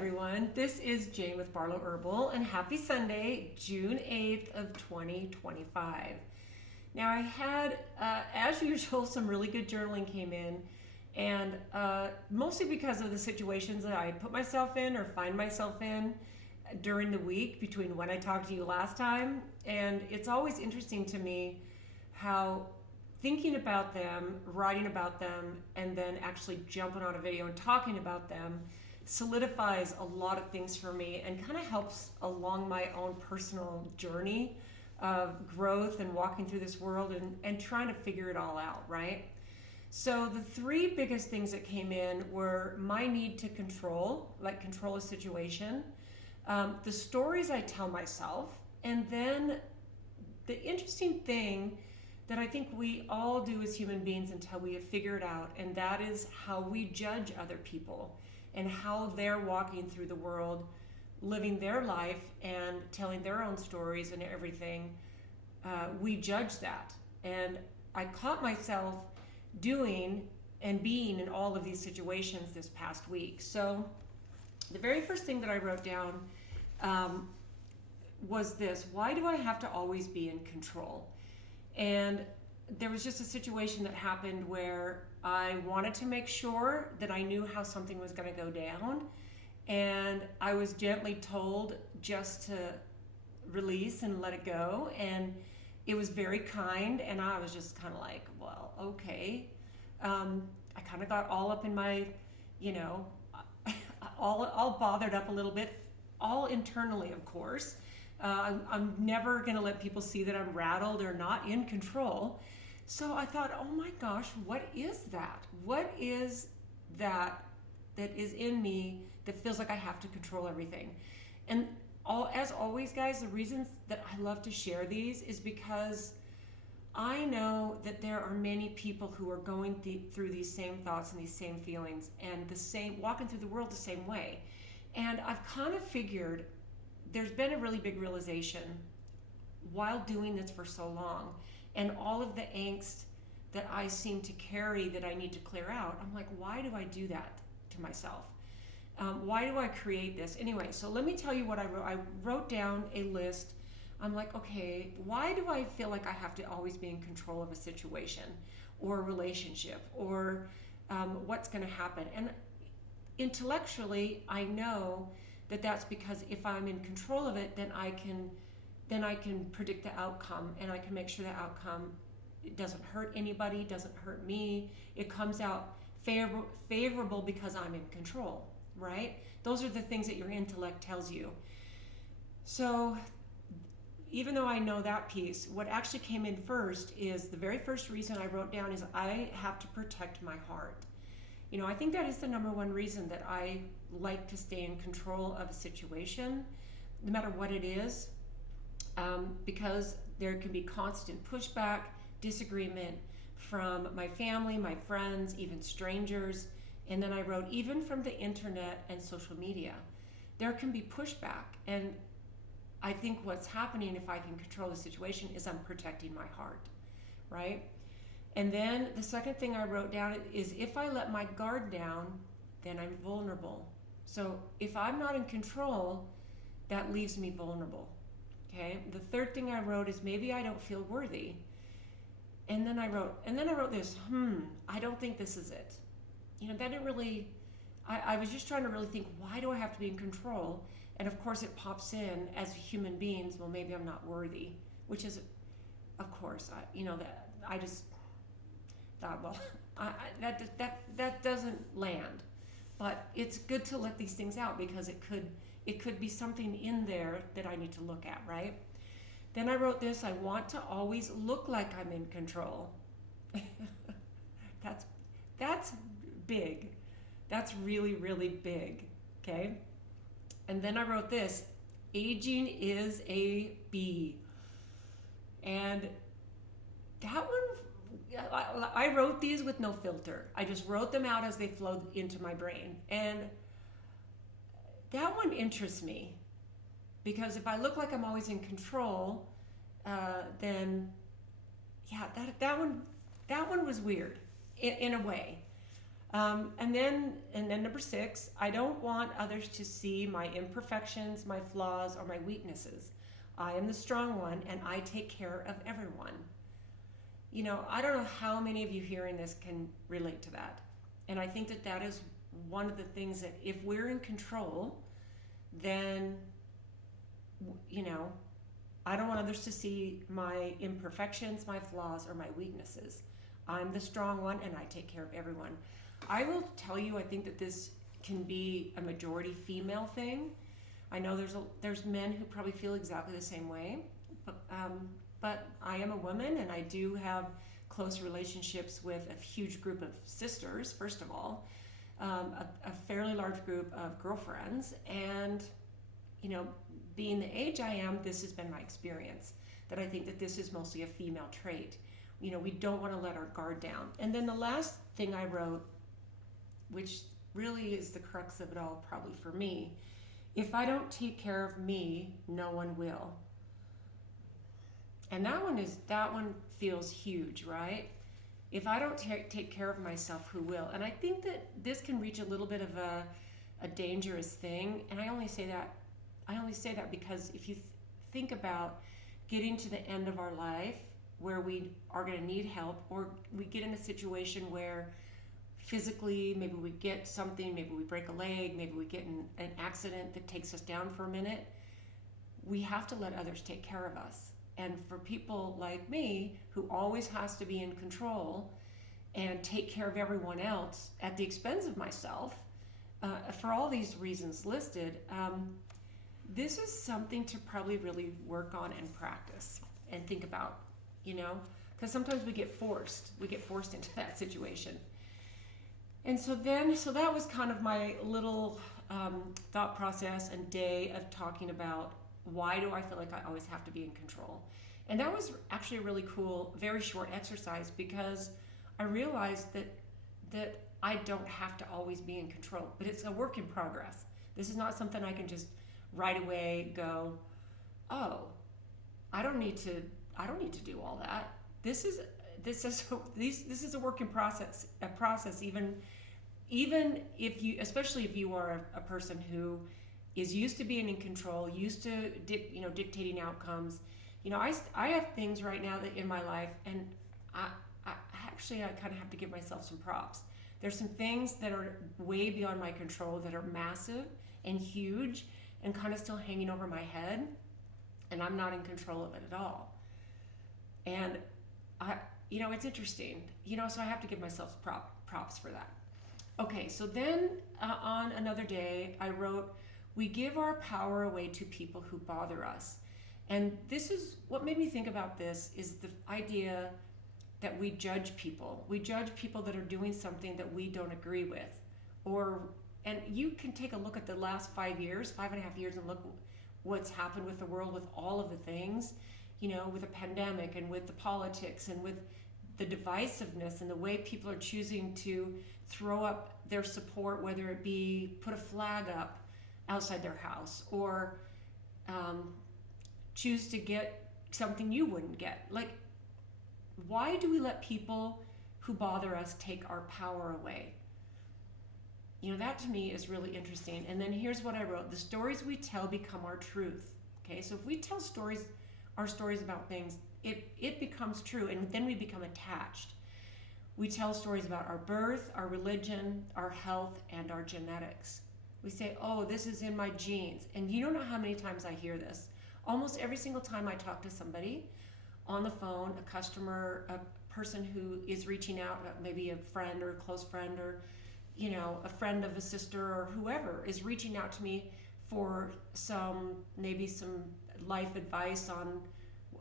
everyone. This is Jane with Barlow Herbal, and happy Sunday, June 8th of 2025. Now I had, as usual, some really good journaling came in, and mostly because of the situations that I put myself in or find myself in during the week between when I talked to you last time. And it's always interesting to me how thinking about them, writing about them, and then actually jumping on a video and talking about them solidifies a lot of things for me and kind of helps along my own personal journey of growth and walking through this world and trying to figure it all out, right? So the three biggest things that came in were my need to control a situation, the stories I tell myself, and then the interesting thing that I think we all do as human beings until we have figured out, and that is how we judge other people and how they're walking through the world, living their life and telling their own stories and everything. We judge that. And I caught myself doing and being in all of these situations this past week. So the very first thing that I wrote down was this: why do I have to always be in control? And there was just a situation that happened where I wanted to make sure that I knew how something was going to go down, and I was gently told just to release and let it go, and it was very kind, and I was just kind of like, well, okay. I kind of got all up in my, all bothered up a little bit, all internally, of course. I'm never going to let people see that I'm rattled or not in control. So I thought, oh my gosh, what is that? What is that is in me that feels like I have to control everything? And as always, guys, the reasons that I love to share these is because I know that there are many people who are going through these same thoughts and these same feelings and walking through the world the same way. And I've kind of figured there's been a really big realization while doing this for so long, and all of the angst that I seem to carry that I need to clear out. I'm like, why do I do that to myself? Why do I create this? Anyway, so let me tell you what I wrote. I wrote down a list. I'm like, okay, why do I feel like I have to always be in control of a situation or a relationship or what's going to happen? And intellectually, I know that that's because if I'm in control of it, then I can predict the outcome, and I can make sure the outcome, it doesn't hurt anybody, doesn't hurt me. It comes out favorable because I'm in control, right? Those are the things that your intellect tells you. So even though I know that piece, what actually came in first is the very first reason I wrote down is I have to protect my heart. I think that is the number one reason that I like to stay in control of a situation, no matter what it is, because there can be constant pushback, disagreement from my family, my friends, even strangers. And then I wrote, even from the internet and social media, there can be pushback. And I think what's happening, if I can control the situation, is I'm protecting my heart, right? And then the second thing I wrote down is if I let my guard down, then I'm vulnerable. So if I'm not in control, that leaves me vulnerable, okay? The third thing I wrote is maybe I don't feel worthy. And then I wrote this, I don't think this is it. That didn't really, I was just trying to really think, why do I have to be in control? And of course it pops in as human beings, well, maybe I'm not worthy, which is, of course, I just thought, well, that doesn't land. But it's good to let these things out because it could be something in there that I need to look at, right? Then I wrote this: I want to always look like I'm in control. That's big. That's really, really big, okay? And then I wrote this: aging is a bee. And that one, I wrote these with no filter. I just wrote them out as they flowed into my brain. And that one interests me because if I look like I'm always in control, then yeah, that one was weird in a way. And then number 6, I don't want others to see my imperfections, my flaws, or my weaknesses. I am the strong one, and I take care of everyone. I don't know how many of you hearing this can relate to that. And I think that that is one of the things that if we're in control, then, I don't want others to see my imperfections, my flaws, or my weaknesses. I'm the strong one, and I take care of everyone. I will tell you, I think that this can be a majority female thing. I know there's men who probably feel exactly the same way, but I am a woman, and I do have close relationships with a huge group of sisters, first of all, a fairly large group of girlfriends, and being the age I am, this has been my experience, that I think that this is mostly a female trait. We don't want to let our guard down. And then the last thing I wrote, which really is the crux of it all probably for me, if I don't take care of me, no one will. And that one feels huge, right? If I don't take care of myself, who will? And I think that this can reach a little bit of a dangerous thing. And I only say that because if you think about getting to the end of our life where we are going to need help, or we get in a situation where physically maybe we get something, maybe we break a leg, maybe we get in an accident that takes us down for a minute, we have to let others take care of us. And for people like me, who always has to be in control and take care of everyone else at the expense of myself, for all these reasons listed, this is something to probably really work on and practice and think about, because sometimes we get forced into that situation. And so that was kind of my little thought process and day of talking about why do I feel like I always have to be in control. And that was actually a really cool, very short exercise, because I realized that I don't have to always be in control, but it's a work in progress. This is not something I can just right away go, oh, I don't need to do all that. This is a work in process, even if you, especially if you are a person who is used to being in control, used to dictating outcomes. I have things right now that in my life, and I kind of have to give myself some props. There's some things that are way beyond my control that are massive and huge and kind of still hanging over my head, and I'm not in control of it at all. And it's interesting, so I have to give myself props for that. Okay, so then on another day, I wrote, we give our power away to people who bother us. And this is what made me think about this, is the idea that we judge people. We judge people that are doing something that we don't agree with. And you can take a look at the last 5.5 years, and look what's happened with the world, with all of the things, with the pandemic and with the politics and with the divisiveness and the way people are choosing to throw up their support, whether it be put a flag up outside their house or choose to get something you wouldn't get. Like, why do we let people who bother us take our power away? That to me is really interesting. And then here's what I wrote. The stories we tell become our truth. Okay, so if we tell our stories about things, it becomes true, and then we become attached. We tell stories about our birth, our religion, our health, and our genetics. We say, oh, this is in my genes. And you don't know how many times I hear this. Almost every single time I talk to somebody on the phone, a customer, a person who is reaching out, maybe a friend or a close friend, or a friend of a sister or whoever is reaching out to me for maybe some life advice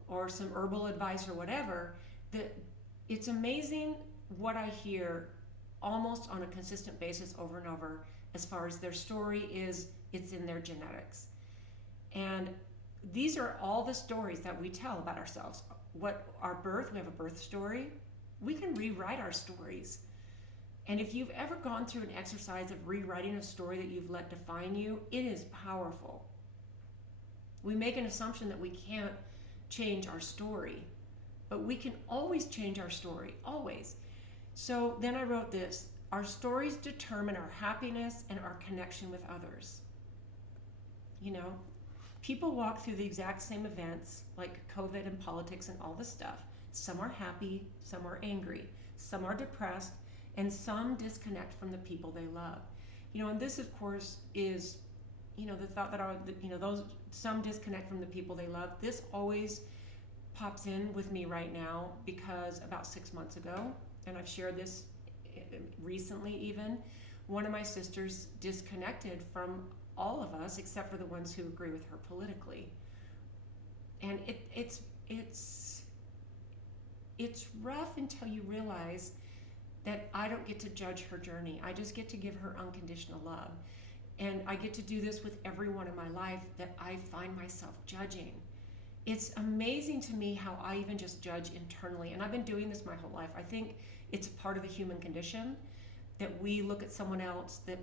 or some herbal advice or whatever, that it's amazing what I hear almost on a consistent basis over and over as far as their story is, it's in their genetics. And these are all the stories that we tell about ourselves. What our birth, we have a birth story. We can rewrite our stories. And if you've ever gone through an exercise of rewriting a story that you've let define you, it is powerful. We make an assumption that we can't change our story, but we can always change our story, always. So then I wrote this. our stories determine our happiness and our connection with others. You know, people walk through the exact same events like COVID and politics and all this stuff. Some are happy, some are angry, some are depressed, and some disconnect from the people they love. You know, and this, of course, is, you know, the thought that those some disconnect from the people they love. This always pops in with me right now because about 6 months ago, and I've shared this recently even, one of my sisters disconnected from all of us except for the ones who agree with her politically. And it's rough until you realize that I don't get to judge her journey. I just get to give her unconditional love. And I get to do this with everyone in my life that I find myself judging. It's amazing to me how I even just judge internally. And I've been doing this my whole life. I think it's part of the human condition that we look at someone else that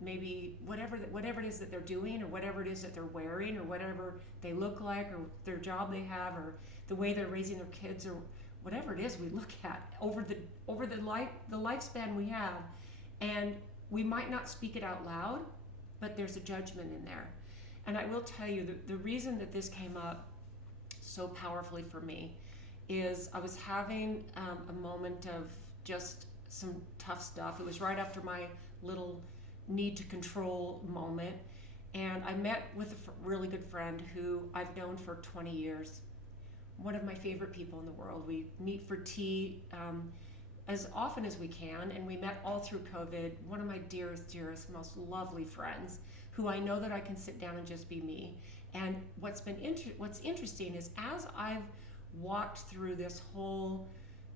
maybe whatever it is that they're doing, or whatever it is that they're wearing, or whatever they look like, or their job they have, or the way they're raising their kids, or whatever it is we look at over the lifespan we have, and we might not speak it out loud, but there's a judgment in there. And I will tell you, the reason that this came up so powerfully for me is I was having a moment of just some tough stuff. It was right after my little need to control moment, and I met with a really good friend who I've known for 20 years. One of my favorite people in the world. We meet for tea as often as we can, and we met all through COVID. One of my dearest, most lovely friends, who I know that I can sit down and just be me. And what's interesting is, as I've walked through this whole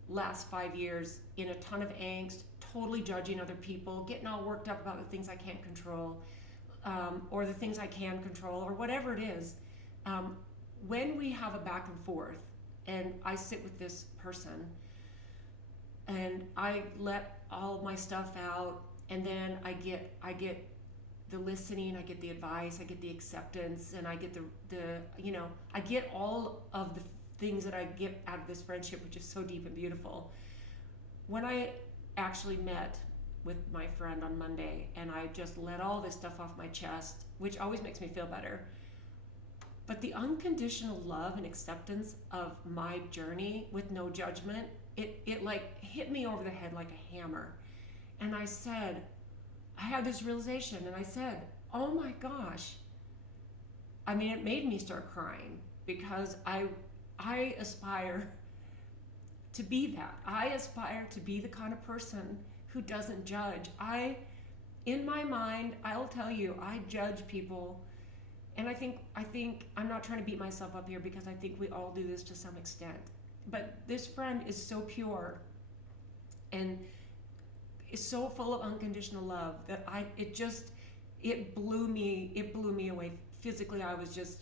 last 5 years in a ton of angst, totally judging other people, getting all worked up about the things I can't control, or the things I can control, or whatever it is, when we have a back and forth, and I sit with this person, and I let all my stuff out, and then I get the listening, I get the advice, I get the acceptance, and I get I get all of the things that I get out of this friendship, which is so deep and beautiful. When I actually met with my friend on Monday, and I just let all this stuff off my chest, which always makes me feel better, but the unconditional love and acceptance of my journey with no judgment, it like hit me over the head like a hammer. And I had this realization, and I said, oh my gosh. I mean, it made me start crying, because I aspire to be that. I aspire to be the kind of person who doesn't judge. In my mind, I'll tell you, I judge people. And I think I'm not trying to beat myself up here, because I think we all do this to some extent. But this friend is so pure and is so full of unconditional love that it blew me away. Physically, I was just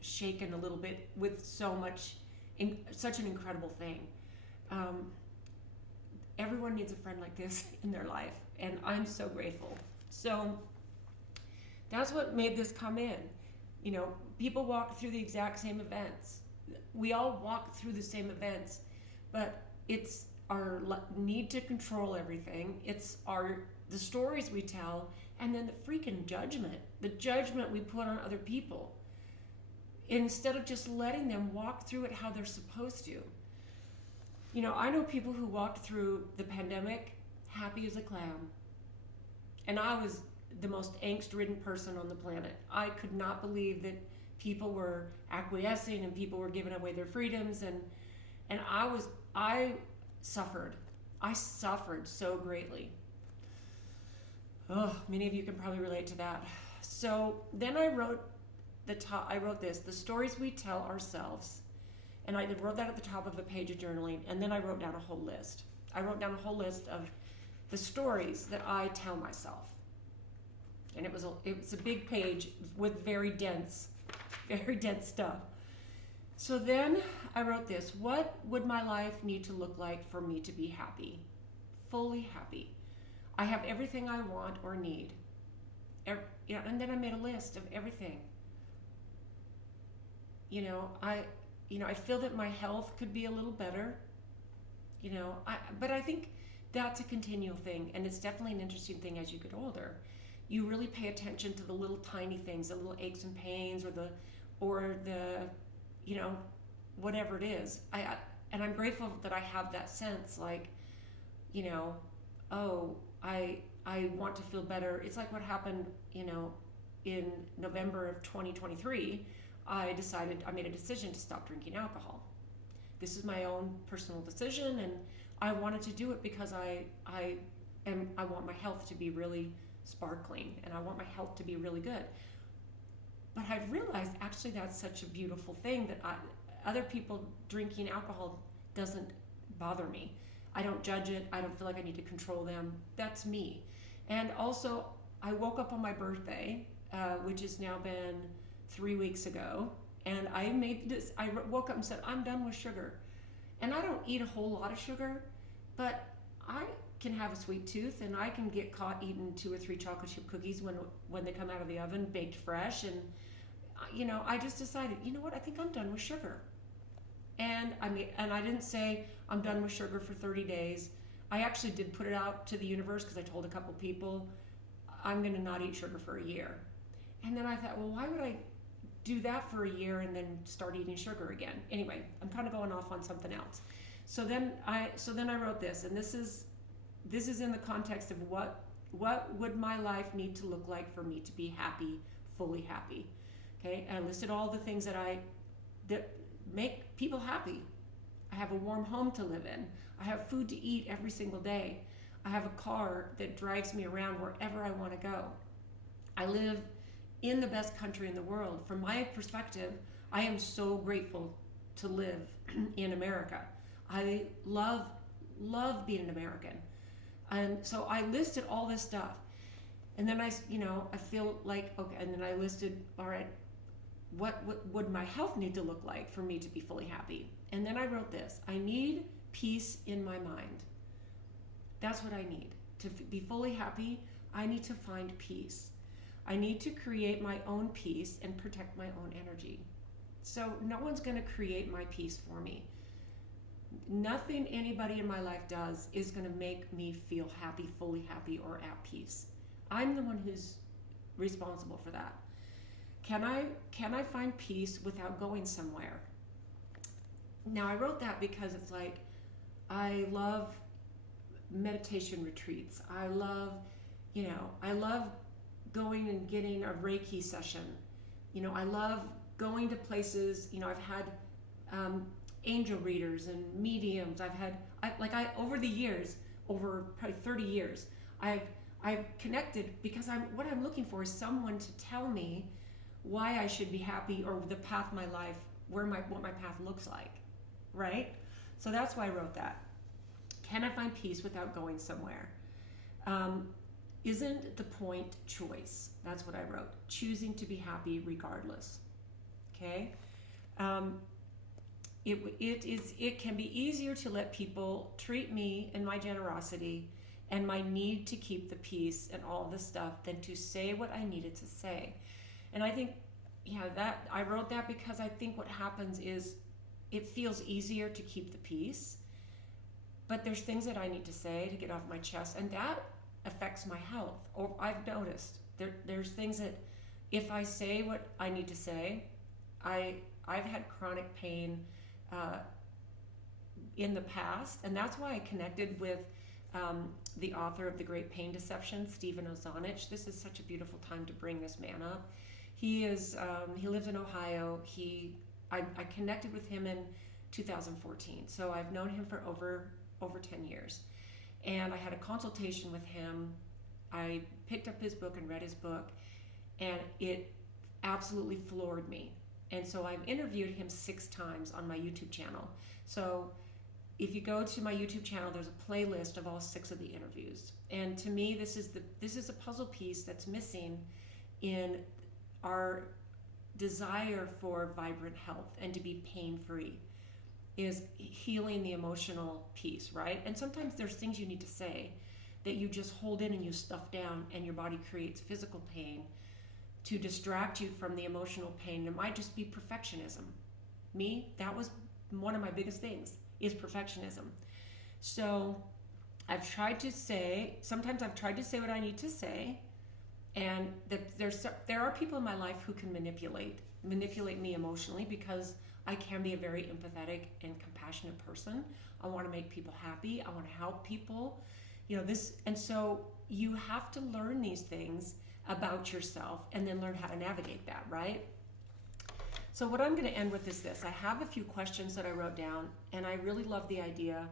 shaken a little bit with such an incredible thing. Everyone needs a friend like this in their life, and I'm so grateful. So that's what made this come in. You know, people walk through the exact same events. We all walk through the same events, but it's our need to control everything. It's the stories we tell, and then the freaking judgment we put on other people, instead of just letting them walk through it how they're supposed to. You know, I know people who walked through the pandemic happy as a clam, and I was the most angst-ridden person on the planet. I could not believe that people were acquiescing and people were giving away their freedoms, and I suffered. I suffered so greatly. Oh, many of you can probably relate to that. So then I wrote this, the stories we tell ourselves. And I wrote that at the top of the page of journaling, and then I wrote down a whole list. I wrote down a whole list of the stories that I tell myself. And it was a big page with very dense stuff. So then I wrote this: what would my life need to look like for me to be happy? Fully happy. I have everything I want or need. And then I made a list of everything. I feel that my health could be a little better. But I think that's a continual thing, and it's definitely an interesting thing as you get older. You really pay attention to the little tiny things, the little aches and pains, or the you know, whatever it is. And I'm grateful that I have that sense, like, you know, oh, I want to feel better. It's like what happened, you know, in November of 2023. I made a decision to stop drinking alcohol. This is my own personal decision, and I wanted to do it because I want my health to be really sparkling, and I want my health to be really good. But I've realized actually that's such a beautiful thing that other people drinking alcohol doesn't bother me. I don't judge it. I don't feel like I need to control them. That's me. And also, I woke up on my birthday, which has now been 3 weeks ago, and I woke up and said, I'm done with sugar. And I don't eat a whole lot of sugar, but I can have a sweet tooth, and I can get caught eating 2 or 3 chocolate chip cookies when they come out of the oven, baked fresh. And, you know, I just decided, you know what, I think I'm done with sugar. And I didn't say I'm done with sugar for 30 days. I actually did put it out to the universe because I told a couple people I'm going to not eat sugar for a year. And then I thought, well, why would I do that for a year and then start eating sugar again? Anyway, I'm kind of going off on something else. So then I wrote this, and this is in the context of what would my life need to look like for me to be happy, fully happy. Okay, and I listed all the things that make people happy. I have a warm home to live in. I have food to eat every single day. I have a car that drives me around wherever I want to go. I live in the best country in the world. From my perspective, I am so grateful to live in America. I love being an American. And so I listed all this stuff. And then I feel like, okay, and then I listed, all right, what would my health need to look like for me to be fully happy? And then I wrote this: I need peace in my mind. That's what I need. To be fully happy, I need to find peace. I need to create my own peace and protect my own energy. So no one's going to create my peace for me. Nothing anybody in my life does is going to make me feel happy, fully happy, or at peace. I'm the one who's responsible for that. Can I find peace without going somewhere? Now, I wrote that because it's like, I love meditation retreats. I love going and getting a Reiki session. I love going to places. I've had angel readers and mediums. Over the years, over probably 30 years, I've connected because what I'm looking for is someone to tell me why I should be happy, or the path of my life, what my path looks like, right? So that's why I wrote that. Can I find peace without going somewhere? Isn't the point choice? That's what I wrote. Choosing to be happy regardless. Okay? It can be easier to let people treat me and my generosity and my need to keep the peace and all this stuff than to say what I needed to say. And I think, that I wrote that because I think what happens is it feels easier to keep the peace, but there's things that I need to say to get off my chest, and that affects my health. Or I've noticed there's things that if I say what I need to say, I've had chronic pain in the past, and that's why I connected with the author of The Great Pain Deception, Stephen Ozanic. This is such a beautiful time to bring this man up. He lives in Ohio. I connected with him in 2014, so I've known him for over 10 years. And I had a consultation with him. I picked up his book and read his book, and it absolutely floored me. And so I've interviewed him 6 times on my YouTube channel. So if you go to my YouTube channel, there's a playlist of all 6 of the interviews. And to me, this is a puzzle piece that's missing in our desire for vibrant health and to be pain-free, is healing the emotional piece, right? And sometimes there's things you need to say that you just hold in and you stuff down, and your body creates physical pain to distract you from the emotional pain. It might just be perfectionism. That was one of my biggest things, is perfectionism. So Sometimes I've tried to say what I need to say, and there are people in my life who can manipulate me emotionally, because I can be a very empathetic and compassionate person. I want to make people happy. I want to help people. And so you have to learn these things about yourself and then learn how to navigate that, right? So what I'm going to end with is this. I have a few questions that I wrote down, and I really love the idea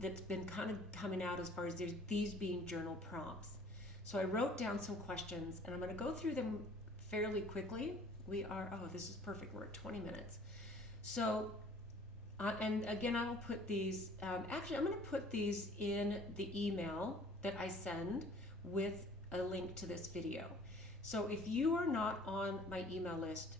that's been kind of coming out as far as these being journal prompts. So I wrote down some questions, and I'm going to go through them fairly quickly. This is perfect. We're at 20 minutes. So, and again, I will put these, I'm going to put these in the email that I send with a link to this video. So if you are not on my email list,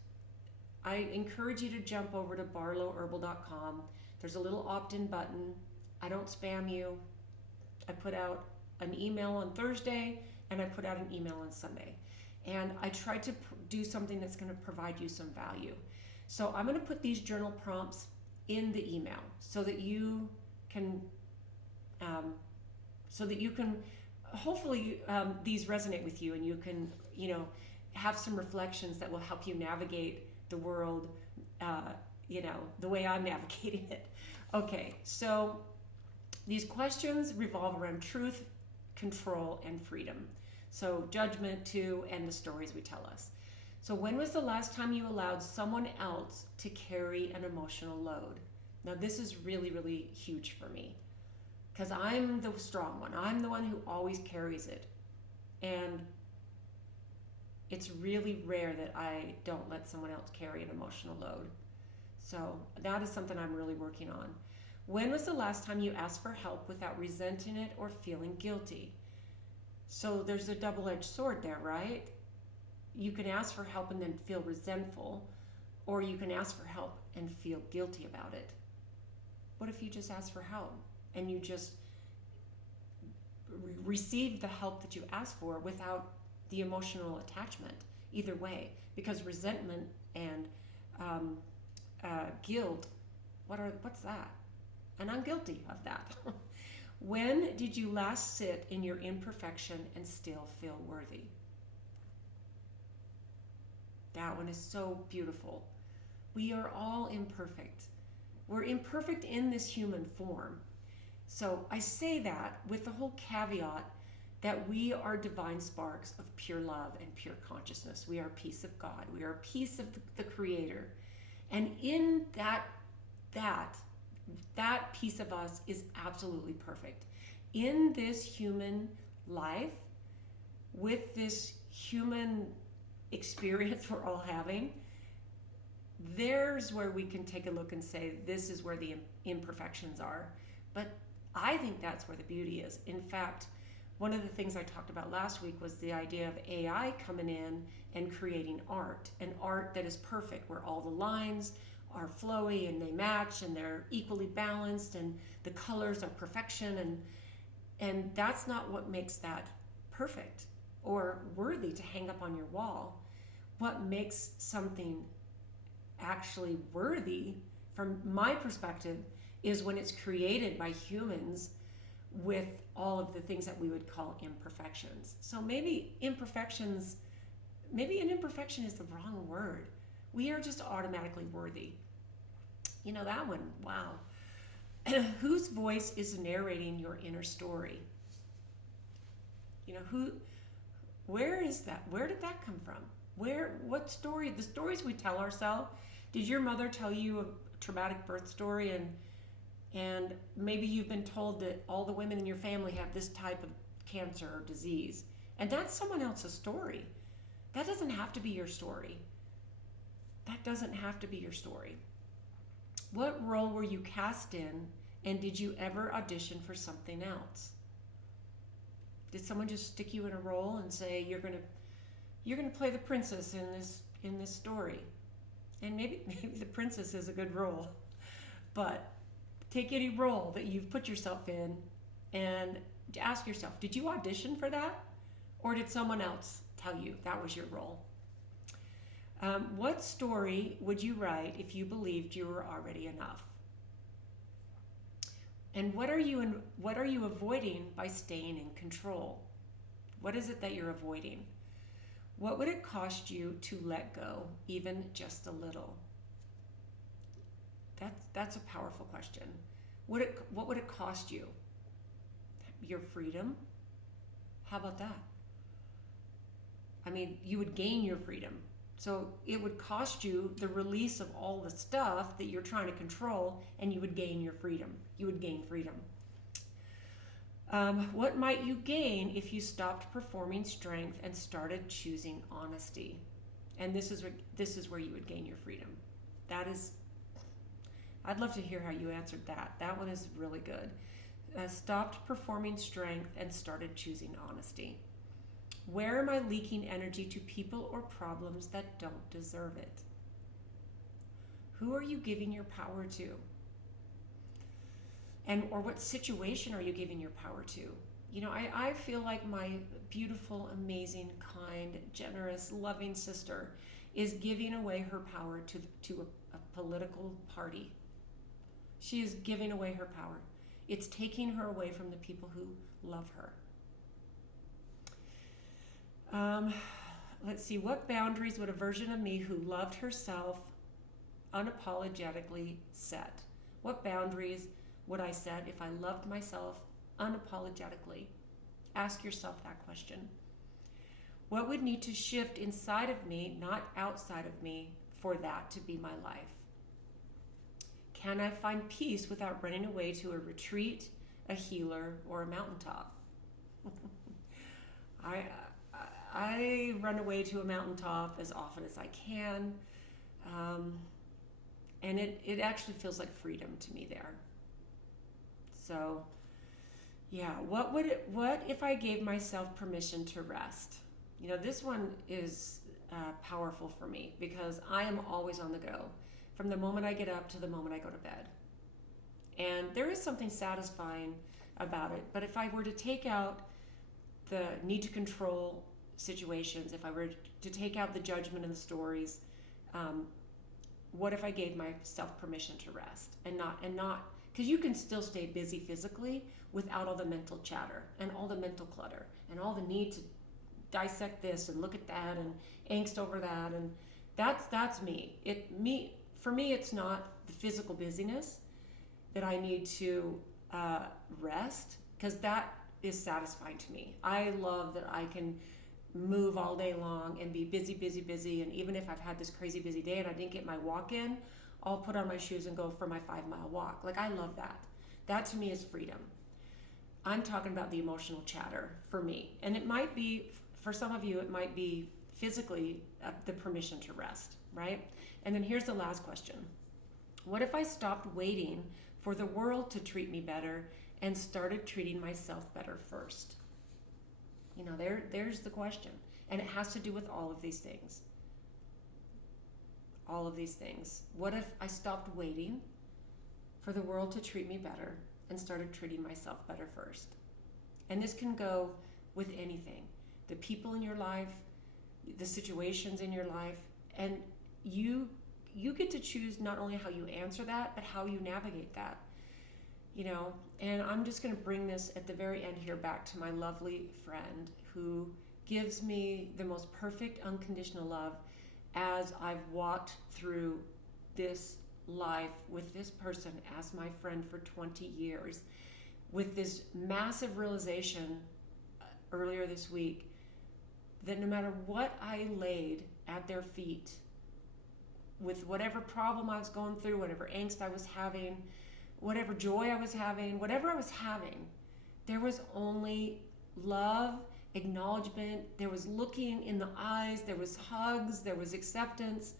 I encourage you to jump over to barlowherbal.com. There's a little opt-in button. I don't spam you. I put out an email on Thursday, and I put out an email on Sunday. And I try to do something that's going to provide you some value. So I'm going to put these journal prompts in the email so that you can, hopefully these resonate with you, and you can, have some reflections that will help you navigate the world, the way I'm navigating it. Okay, so these questions revolve around truth, control, and freedom. So judgment too, and the stories we tell us. So when was the last time you allowed someone else to carry an emotional load? Now this is really, really huge for me, because I'm the strong one. I'm the one who always carries it. And it's really rare that I don't let someone else carry an emotional load. So that is something I'm really working on. When was the last time you asked for help without resenting it or feeling guilty? So there's a double-edged sword there, right? You can ask for help and then feel resentful, or you can ask for help and feel guilty about it. What if you just ask for help and you just receive the help that you asked for without the emotional attachment? Either way, because resentment and guilt, what's that? And I'm guilty of that. When did you last sit in your imperfection and still feel worthy? That one is so beautiful. We are all imperfect. We're imperfect in this human form. So I say that with the whole caveat that we are divine sparks of pure love and pure consciousness. We are a piece of God. We are a piece of the Creator. And in that piece of us is absolutely perfect. In this human life, with this human experience we're all having, there's where we can take a look and say, this is where the imperfections are. But I think that's where the beauty is. In fact, one of the things I talked about last week was the idea of AI coming in and creating art, an art that is perfect, where all the lines are flowy and they match and they're equally balanced and the colors are perfection, and that's not what makes that perfect or worthy to hang up on your wall. What makes something actually worthy, from my perspective, is when it's created by humans with all of the things that we would call imperfections. So maybe an imperfection is the wrong word. We are just automatically worthy. That one, wow. Whose voice is narrating your inner story? Where is that? Where did that come from? What story? The stories we tell ourselves. Did your mother tell you a traumatic birth story, and maybe you've been told that all the women in your family have this type of cancer or disease, and that's someone else's story. That doesn't have to be your story. That doesn't have to be your story. What role were you cast in, and did you ever audition for something else? Did someone just stick you in a role and say, you're gonna play the princess in this story? And maybe the princess is a good role, but take any role that you've put yourself in and ask yourself, did you audition for that? Or did someone else tell you that was your role? What story would you write if you believed you were already enough? And what are you avoiding by staying in control? What is it that you're avoiding? What would it cost you to let go, even just a little? That's a powerful question. What would it cost you? Your freedom? How about that? I mean, you would gain your freedom. So it would cost you the release of all the stuff that you're trying to control, and you would gain your freedom. You would gain freedom. What might you gain if you stopped performing strength and started choosing honesty? And this is where you would gain your freedom. I'd love to hear how you answered that. That one is really good. Stopped performing strength and started choosing honesty. Where am I leaking energy to people or problems that don't deserve it? Who are you giving your power to? Or what situation are you giving your power to? You know, I feel like my beautiful, amazing, kind, generous, loving sister is giving away her power to a political party. She is giving away her power. It's taking her away from the people who love her. Let's see, what boundaries would a version of me who loved herself unapologetically set? What boundaries would I set if I loved myself unapologetically? Ask yourself that question. What would need to shift inside of me, not outside of me, for that to be my life? Can I find peace without running away to a retreat, a healer, or a mountaintop? I run away to a mountaintop as often as I can, and it actually feels like freedom to me there. So, yeah, what if I gave myself permission to rest? You know, this one is powerful for me because I am always on the go, from the moment I get up to the moment I go to bed. And there is something satisfying about it, but if I were to take out the need to control situations, if I were to take out the judgment and the stories, what if I gave myself permission to rest and not, because you can still stay busy physically without all the mental chatter and all the mental clutter and all the need to dissect this and look at that and angst over that, and that's me. For me, it's not the physical busyness that I need to rest, because that is satisfying to me. I love that I can move all day long and be busy, and even if I've had this crazy busy day and I didn't get my walk in, I'll put on my shoes and go for my 5-mile walk. Like, I love that. That to me is freedom. I'm talking about the emotional chatter for me. And it might be, for some of you, it might be physically the permission to rest, right? And then here's the last question. What if I stopped waiting for the world to treat me better and started treating myself better first? You know, there's the question. And it has to do with all of these things. All of these things. What if I stopped waiting for the world to treat me better and started treating myself better first? And this can go with anything. The people in your life, the situations in your life, and you get to choose not only how you answer that, but how you navigate that. You know, and I'm just going to bring this at the very end here back to my lovely friend who gives me the most perfect unconditional love as I've walked through this life with this person as my friend for 20 years, with this massive realization earlier this week that no matter what I laid at their feet, with whatever problem I was going through, whatever angst I was having, whatever joy I was having, whatever I was having, there was only love, acknowledgement, there was looking in the eyes, there was hugs, there was acceptance.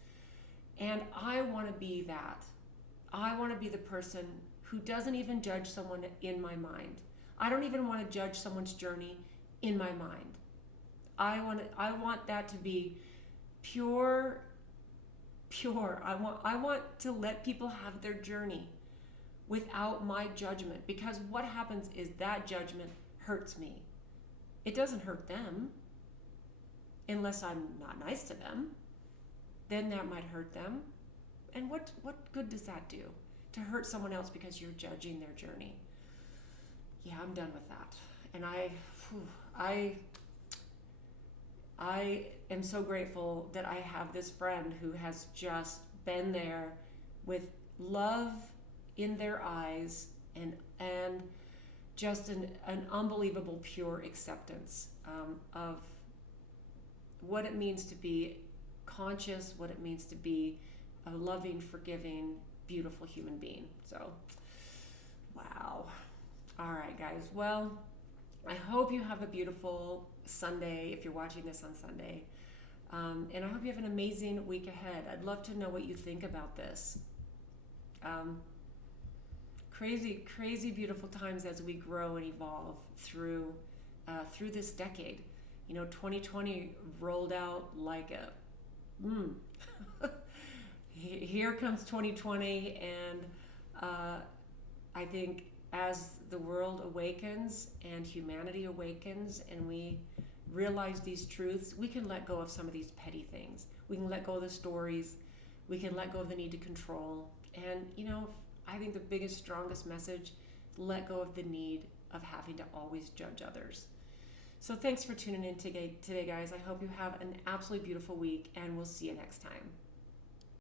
And I want to be that. I want to be the person who doesn't even judge someone in my mind. I don't even want to judge someone's journey in my mind. I want that to be pure. I want to let people have their journey without my judgment, because what happens is that judgment hurts me. It doesn't hurt them unless I'm not nice to them. Then that might hurt them. And what good does that do, to hurt someone else because you're judging their journey? yeah, I'm done with that. And I I am so grateful that I have this friend who has just been there with love in their eyes, and just an unbelievable pure acceptance of what it means to be conscious, what it means to be a loving, forgiving, beautiful human being. So, wow. All right, guys. Well, I hope you have a beautiful Sunday if you're watching this on Sunday. And I hope you have an amazing week ahead. I'd love to know what you think about this. Crazy, crazy beautiful times as we grow and evolve through this decade. 2020 rolled out like here comes 2020, and I think as the world awakens and humanity awakens and we realize these truths, we can let go of some of these petty things. We can let go of the stories. We can let go of the need to control. And, I think the biggest, strongest message, let go of the need of having to always judge others. So thanks for tuning in today, guys. I hope you have an absolutely beautiful week, and we'll see you next time.